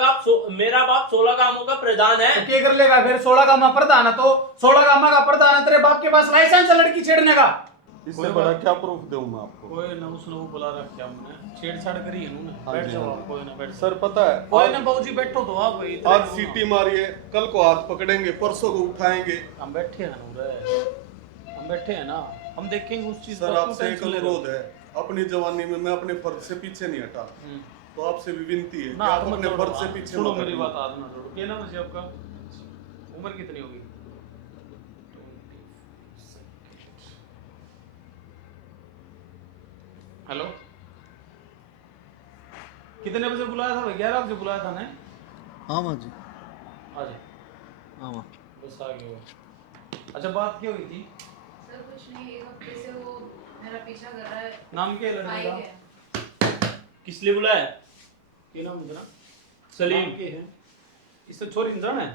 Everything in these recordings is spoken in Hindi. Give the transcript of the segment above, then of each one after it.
मेरा बाप 16 गांवों का प्रधान है। तो क्या कर लेगा फिर? 16 गांव प्रधान है तो 16 गांव का प्रधान है, तेरे बाप के पास लाइसेंस है लड़की छेड़ने का? इससे बड़ा क्या प्रूफ दूं मैं आपको? कोई ना उसने वो बुला रखा हमने, छेड़छाड़ करी है उन्होंने। बैठ जाओ आप, कोई ना बैठ। सर पता है कोई ना बाबूजी बैठो तो आप इतने आज सीटी मारिए, कल को हाथ पकड़ेंगे, परसों को उठाएंगे। हम बैठे हैं नूरे, हम बैठे हैं ना, हम देखेंगे उस चीज सर आपसे एक अनुरोध है, अपनी जवानी में मैं अपने फर्ज से पीछे नहीं हटा, तो आपसे भी विनती है कि आप अपने फर्ज से पीछे सुनो मत मेरी हटिए। बात, आज ना छोड़ो। क्या नाम है जी आपका? उम्र कितनी होगी? हेलो, कितने बजे बुलाया था भाई? 11 बजे बुलाया था ना? हाँ माँ जी। आज हाँ माँ। बस आ गए हो। अच्छा बात क्या हुई थी? सर कुछ नहीं, एक हफ्ते से वो मेरा पीछा कर रहा है। नाम क्या है लड़के बाइक का? है। किस लिए बुलाया? क्या नाम है तेरा? सलीम। नाम क्या है? इससे छोरी इंसान है?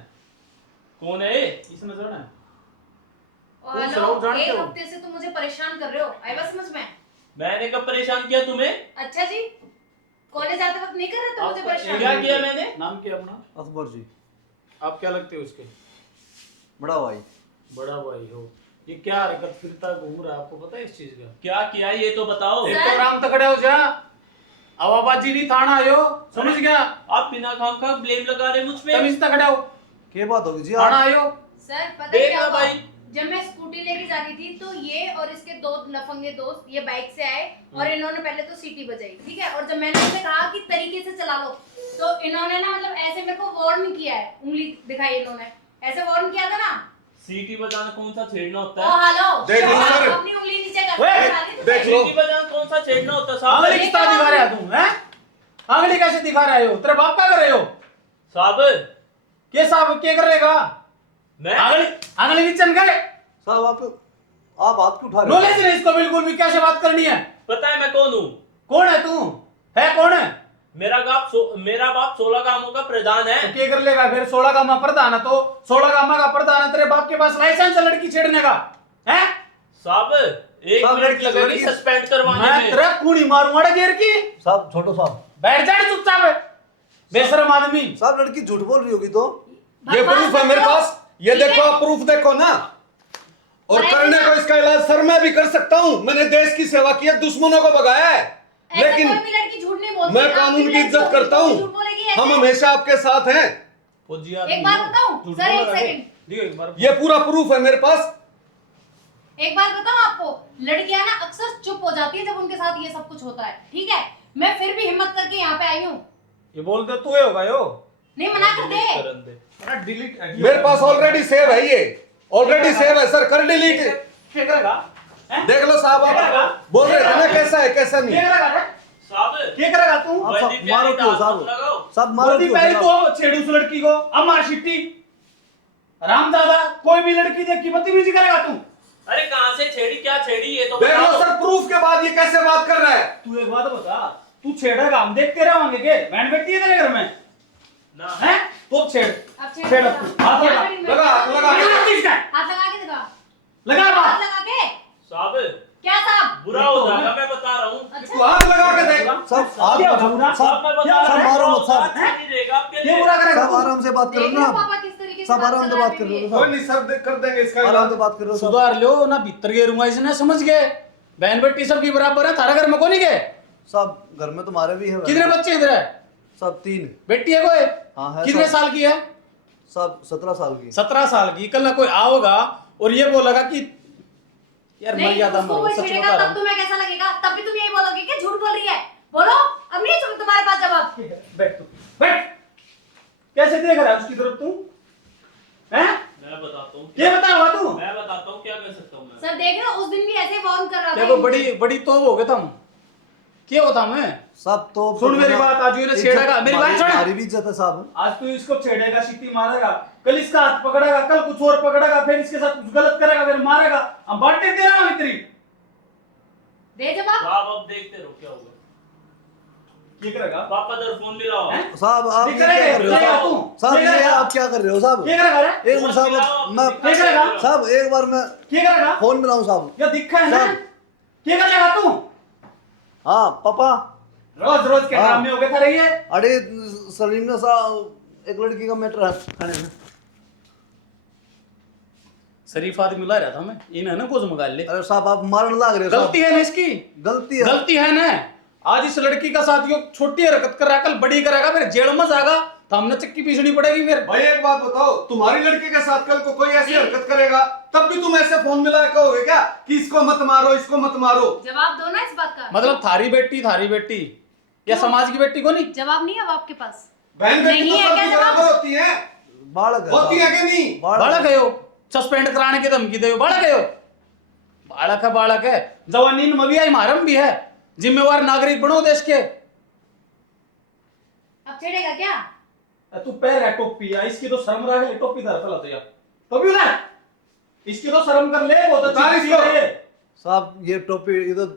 कौन है ये? इसने जाना है? और कौन सा हेलो, लोग जानते एक हो? हफ्ते से तुम मुझे परेशान कर रहे हो, आई बात समझ में? मैंने कब परेशान किया तुम्हें? अच्छा जी, कॉलेज आते वक्त नहीं कर रहे तो मुझे आपका परेशान? क्या किया मैंने? नाम क्या अपना? अकबर जी। आप क्या लगते हो उसके? बड़ा भाई। बड़ा भाई हो। ये क्या हरकत फिरता घूम रहा है, आपको पता है इस चीज का? क्या किया ये तो बताओ। एक तो राम तकड़े हो जा, आवाबाजी नहीं थाना आयो, समझ गया? आप बिना खाम खा ब्लेम लगा रहे मुझ पे। तमीज तकड़े हो, क्या बात होगी जी? थाना आप आयो। सर पता देख क्या लो हुआ? भाई। जब मैं स्कूटी लेके जा रही थी तो ये और इसके दो लफंगे दोस्त ये बाइक से आए और इन्होंने पहले तो सीटी बजाई, ठीक है? और जब मैंने उनसे कहा कि तरीके से चला लो तो इन्होंने ना मतलब ऐसे मेरे को वार्न किया है, उंगली दिखाई इन्होंने, ऐसे वार्न किया था ना। सीटी बजाना कौन सा छेड़ना होता ओ है? हेलो, देख लो सर। अपनी उंगली नीचे कर। वे, देख लो। सीटी बजाना कौन सा छेड़ना होता है साहब? आंगली किस तरह दिखा रहा है तुम? हैं? आंगली कैसे दिखा रहे हो? तेरे बाप क्या कर रहे हो? साहब ये साहब क्या कर रहेगा? मैं आंगली नीचे गए। साहब आप हाथ क्यों उठा रहे हो? नॉलेज नहीं इसको बिल्कुल भी, कैसे बात करनी है? पता है मैं कौन हूँ? कौन है तू? है कौन है? मेरा बाप 16 गांवों का प्रधान है। तो क्या कर लेगा फिर? 16 गांव प्रधान है तो 16 गांव का प्रधान है, तेरे बाप के पास लाइसेंस है लड़की छेड़ने का? हैं? साहब एक साहब, मिनट लगेगी लड़की- सस्पेंड करवाने मैं में। तेरा खूनी मारूंगा घेर की। साहब छोटो साहब। बैठ जा चुपचाप, बेशरम आदमी। साहब लड़की झूठ बोल रही होगी तो? ये प्रूफ है मेरे पास, ये देखो आप प्रूफ देखो ना। और करने को इसका इलाज सर मैं भी कर सकता हूँ, मैंने देश की सेवा की है, दुश्मनों को भगाया है, ऐसे लेकिन कोई भी लड़की झूठ नहीं बोलती। मैं आपकी कानून की लड़की इज्जत झूठ करता बोलेगी हूँ, ऐसे? हम हमेशा आपके साथ हैं। फौजी एक आदमी बात हो। बताऊं? झूठ सर, बोल एक रहा है। सेकंड। दियो एक बार। ये पूरा प्रूफ है मेरे पास। एक बात बताऊं आपको, लड़कियां ना अक्सर चुप हो जाती है जब उनके साथ ये सब कुछ होता है, ठीक है? मैं फिर भी हिम्मत करके यहाँ पे आई हूँ। ये बोल दे तू ही होगा यो। नहीं मना कर दे। करन दे। डिलीट मेरे पास ऑलरेडी सेव है, ये ऑलरेडी सेव है सर, कर डिलीट। क्या करेगा? हैं? देख लो साहब, आप बोल रहे थे ना कैसा है कैसा नहीं। क्या करेगा रे? साहब क्या करेगा तू? आप वर्दी सब मारो प्यारी क्यों दांत साहब? मत लगाओ। साहब मारो वर्दी क्यों? पहली साहब? तो छेड़ उस लड़की को, अब मार शिट्टी। रामदादा, कोई भी लड़की देखी बदतमीजी करेगा तू? अरे कहाँ से छेड़ी, क्या छेड़ी ये तो देख लो बताओ। सर, प्रूफ के बाद ये कैसे बात कर रहा है। तू एक बात बता, तू छेड़ेगा हम देखते रहेंगे के? बहन बेटी है तेरे घर में? ना हैं? तो छेड़। अब छेड़ छेड़ दो। अब तू। हाथ लगा। लगा लगा लगा किसका? हाथ लगा के दिखा। लगा हाथ बात। लगा के। साहब क्या साहब? बुरा हो जाएगा, मैं बता रहा हूँ। अच्छा। तू हाथ लगा के देख। साहब हाथ क्या मत- होगा? साहब मैं बता क्या रहा साहब हूँ, मारो मत, साहब। अच्छा नहीं रहेगा आपके ये लिए। बुरा करेगा साहब तू? आराम से बात करो देख ना। लो पापा किस तरीके से साहब बात आराम कर से रहा बात है कर अभी लो भी। कोई साहब। नहीं सर, कर देंगे इसका आराम इलाज। से बात कर लो साहब। सुधार लो ना, भीतर के रुआ इसने समझ गए। बहन बेटी सबकी बराबर है, थारा घर में कौन गए? साहब घर में तुम्हारे भी है। कितने बच्चे इधर है? साहब 3। बेटी है कोई? हाँ है कितने साहब। साल की है? साहब 17 साल की। 17 साल की। कल ना कोई आओगा और ये बोलेगा कि यार नहीं, मर्यादा उसको मरो, कोई सच छेड़ेगा बता रहा तब हूं। तुम्हें कैसा लगेगा? तब भी तुम यही बोलोगे कि झूठ बोल रही है। बोलो, अब नहीं तुम्हारे पास जवाब। बैठ तू, बैठ। कैसे देख रहा है उसकी तरफ तू? हैं? मैं बताता हूँ, ये बता रहा तू? मैं बताता हूँ क्या कर सकता हूँ मैं। सर देख रहे हो, उस दिन भी ऐसे वार्न कर रहा था। देखो बड़ी बड़ी तोप हो गए तुम। क्या होता मैं? साहब तो सुन मेरी बात, आज ये छेड़ेगा, मेरी बात सुन। हमारी भी इज्जत है साहब। आज तू इसको छेड़ेगा, सीटी मारेगा, कल इसका हाथ पकड़ेगा, कल कुछ और पकड़ेगा, फिर इसके साथ कुछ गलत करेगा, फिर मारेगा। हम बांटते दे रहा हूं इतनी। दे जवाब। साहब अब देखते रहो क्या होगा। क्या करेगा? पापा इधर फोन मिलाओ। हैं? साहब आप ये क्या क्या करेगा? कर रहे हो क्या साहब? तू? साहब क्या ये करेगा? आप क्या कर रहे हो साहब? क्या करेगा रे? एक मिनट साहब मैं क्या करेगा? साहब एक बार मैं क्या करेगा? फोन मिलाऊं साहब। क्या दिक्कत है ना? साहब। क्या करेगा तू? हाँ पापा। रोज रोज के हाँ। ड्रामे हो गए था रही है। अरे सलीम ने सा एक लड़की का मैटर है खाने में। शरीफ आदमी ला रहा था मैं, इन्हें ना कुछ मंगा ले। अरे साहब आप मारने लग रहे हो साहब। गलती है ना इसकी, गलती है। गलती है ना। आज इस लड़की का साथियों छोटी हरकत कर रहा है, कल बड़ी करेगा, फिर जेल में जाएगा तो हमने चक्की पीसनी पड़ेगी फिर। भाई एक बात बताओ, तुम्हारी लड़के के साथ कल को कोई ऐसी हरकत करेगा तब भी तुम ऐसे फोन मिला कहोगे क्या कि इसको मत मारो, इसको मत मारो? जवाब दो ना इस बात का। मतलब थारी बेटी या समाज की बेटी को नहीं जवाब नहीं है अब आपके पास? बहन बेटी नहीं तो है सबकी क्या बराबर जवाब? होती है, बालक है होती है साहब। कि नहीं? बालक है, सस्पेंड कराने की धमकी दे, बालक है, बालक है। जवानी में भी आई मारम भी है, जिम्मेवार नागरिक बनो देश के। अब छेड़ेगा क्या? तू पैर है टोपी है, इसकी तो शर्म रहा है, टोपी धर पला तो यार टोपी उतार, इसकी तो शर्म कर ले। बहुत उतार अच्छी इसको। चीज़ है। साहब ये टोपी इधर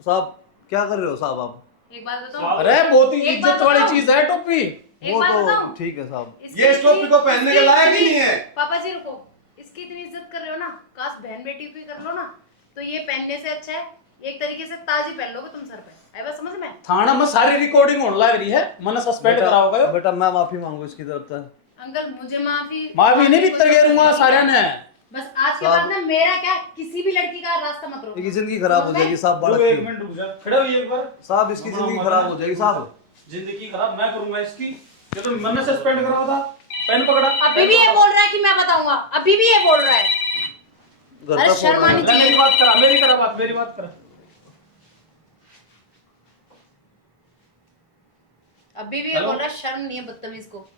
साहब क्या कर रहे हो साहब आप? एक बात बताओ, अरे बहुत ही एक बात इज्जत वाली बताओ। चीज है टोपी। एक वो बात तो बताओ, ठीक है साहब। ये इस टोपी को पहनने के लायक ही नहीं है। पापा जी रुको, इसकी इतनी इज्जत कर रहे हो ना, काश बहन बेटी भी कर लो ना, तो ये पहनने से अच्छा है एक तरीके से ताज ही पहन लोगे तुम सर पे। आई बात समझ में? थाना में सारी रिकॉर्डिंग होने लग रही है, मैंने सस्पेंड कराओगे। बेटा मैं माफी मांगू इसकी तरफ से। अंकल मुझे माफी माफी नहीं भी तगेरूंगा सारे ने। बस आज के बाद ना मेरा क्या, किसी भी लड़की का रास्ता मत रोको। इसकी जिंदगी खराब हो जाएगी साहब। रुक बालक एक की मिनट रुक जा, खड़ा हुई एक बार। साहब इसकी जिंदगी खराब हो जाएगी साहब। जिंदगी खराब मैं करूंगा इसकी? ये तो मैंने सस्पेंड करा था, पेन पकड़ा। अभी भी ये बोल रहा है कि मैं बताऊंगा, अभी भी ये बोल रहा है। घर अरे का शर्म फोन आनी है। ले मेरी बात करा, मेरी करा बात, मेरी बात करा। अभी भी ये बोल रहा है, शर्म नहीं है बदतमीज को।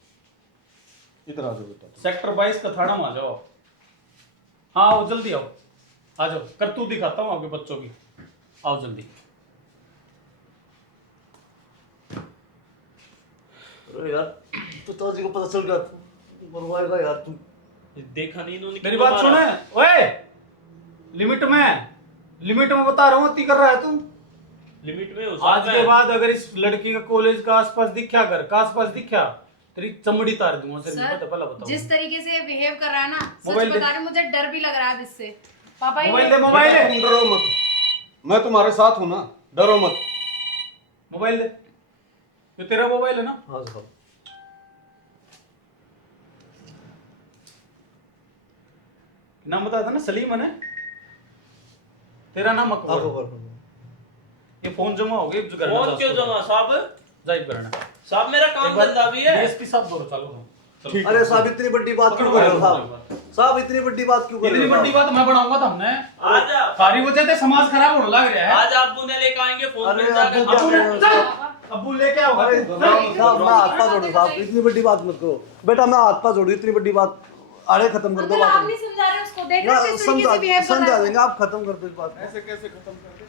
इधर आ जाओ बेटा। सेक्टर 22 का थाना में आ जाओ। हाँ आओ जल्दी आओ, आ जाओ, करतूत दिखाता हूँ आपके बच्चों की। आओ जल्दी। अरे यार तो ताजी को पता चल गया, मरवाएगा यार तू। देखा नहीं इन्होंने मेरी कितना बात मारा। सुने ओए, लिमिट में बता रहा हूँ, अति कर रहा है तू। लिमिट में हो आज सकता के है। बाद अगर इस लड़की का कॉलेज का आसपास दिखा, घर का आसपास दिखा, तेरी चमड़ी तार दूंगा सर। सर, पहला बताओ। जिस तरीके से बिहेव कर रहा है ना, सच मोबाइल दे। बता रही हूं, मुझे डर भी लग रहा है इससे। पापा ये मोबाइल दे, मोबाइल बेटा, दे, तुम डरो मत, मैं तुम्हारे साथ हूं ना, डरो मत। मोबाइल दे। ये तेरा मोबाइल है ना? हाँ साहब। नाम बताया था ना, सलीम है ना? तेरा नाम हाँ अकबर। खबर। ये फोन जमा हो गया, जो करना फोन था क्यों उसको। जमा साहब? जाहिर करना। साहब मेरा काम धंधा भी है। डीएसपी साहब दोनों चालू हो। चलो। अरे साहब इतनी बड़ी बात क्यों कर रहे हो साहब? साहब इतनी बड़ी बात क्यों कर रहे इतनी हो बड़ी बात मैं बनाऊंगा तो हमने आज सारी वजह से समाज खराब होने लग रहा है। आज अब्बू ने लेकर आएंगे फोन अरे मिल जाकर। अब्बू अब्बू क्या ने- चल, अब्बू लेके आओ। अरे साहब मैं हाथ पा जोड़ू साहब, इतनी बड़ी बात मत करो बेटा, मैं हाथ पा जोड़ू, इतनी बड़ी बात अरे खत्म कर दो अंकल आप बात। नहीं समझा रहे उसको, देख ना रहे हो किस तरीके से बिहेव कर रहा समझा है। देंगे, आप खत्म कर दो इस बात को। ऐसे कैसे खत्म कर दे?